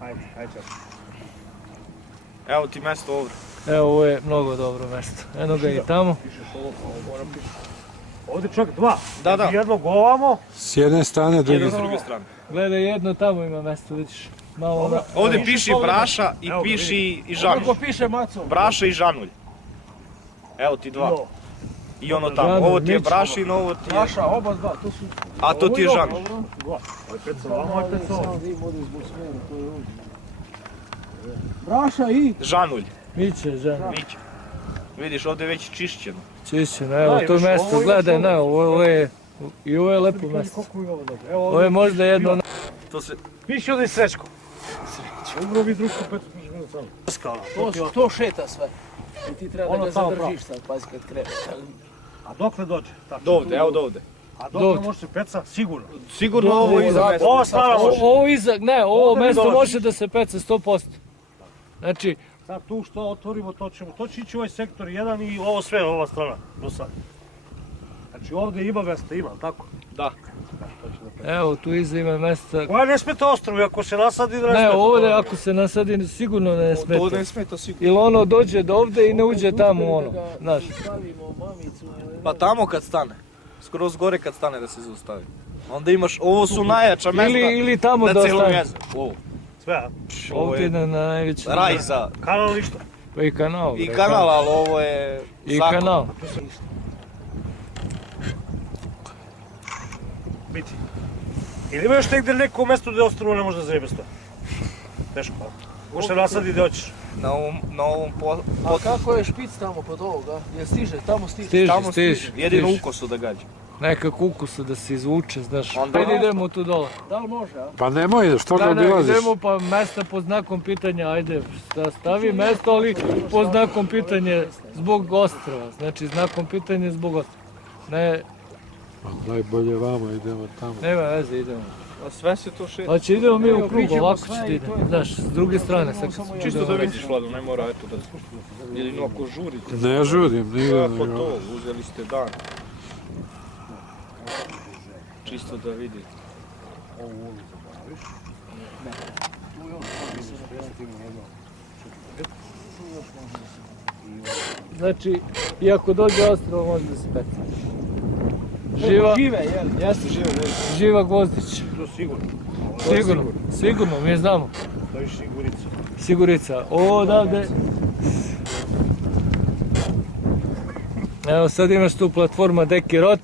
Ajde. Evo ti mjesto ovdje. Evo, ovo je mnogo dobro mjesto. Eno ga i tamo. Ovdje čak dva. Da. Jednog ovamo. S jedne strane, Jedno s druge strane. Gledaj, jedno tamo ima mjesto, vidiš. Malo Ovdje piši Braša i piši i Žanulj. Kako piše Maco? Braša i Žanulj. Evo ti dva. I ono tamo. Ovo ti je Brašin, ovo ti je... Braša, oba dva, to su... A to ti je Žanulj. Ovo je peca ovamo, ovo je peca ovamo. Braša i... Žanulj. Miće, žena. Miće. Vidiš, ovdje je već čišćeno. Čišćeno, evo to mjesto, gledaj, ne, ovo je... I ovo je lepo mjesto. Ovo je možda jedno... To se... Piši ovdje Srećko. Upravo bi drugu petu skala. To šeta sve. I ti treba da ga zadržiš sad, pazi kad krene. A dokle dođe? Dovde, evo dovde. A dokle može se peca? Sigurno. Sigurno ovo iza mjesta. Ova strana može. Ovo iza, ne, ovo mjesto može da se peca 100%. Znači... Sad tu što otvorimo, to će ići ovaj sektor jedan i ovo sve, ova strana, do sad. Znači ovdje ima mjesta, ima, tako? Da. Evo, tu iza ima mjesta... Koja ne smeta ostrovi, ako se nasadi, ne smeta. Ne, ovdje ako se nasadi sigurno ne smeta. Ovdje ne smeta sigurno. Ili ono dođe do ovdje i ne uđe tamo ono, znaš. Pa tamo kad stane. Skroz gore kad stane da se zaustavi. Onda imaš, ovo su najjača mjesta Ili tamo na da cijelom stane. jezeru. Ovo. Sve, a? Ovdje na najveći... Raj za... Kanal ništa. Pa i kanal. I kanal, ali ovo je... I zakon. kanal. Biti. Ili ima još negdje neko mjesto gdje ostrovo ne može da zajebe sve? Teško, a? Možeš se nasadi gdje hoćeš. Na ovom A kako je špic tamo pod ovoga? Jel stiže? Tamo stiže? Stiže. Jedino ukosu da gađa. Nekak ukusa da se izvuče, znaš. Onda- Ajde idemo tu dole. Da li može, a? Pa nemoj, što ga Ne, obilaziš? idemo pa mesta pod znakom pitanja, ajde, stavi mesto, ali pod znakom pitanja zbog ostrava. Znači, znakom pitanja zbog ostrava. Ne, Pa najbolje vamo, idemo tamo. nema veze, idemo. A sve se to šeta. Znači, idemo mi u krug, ovako ćete idemo. Znaš, s druge strane, sad kad smo Čisto da vidiš, Vlado, ne mora eto da... Jedino ako žurite. Ne žudim, nije Kako to, uzeli ste dan. Čisto da vidite. Znači, i ako dođe ostrava, može da se peca. Živa Gvozdić. To sigurno. Sigurno, mi znamo. To je Sigurica. Sigurica. Ovo odavde. Evo sad imaš tu platforma Deki Rot.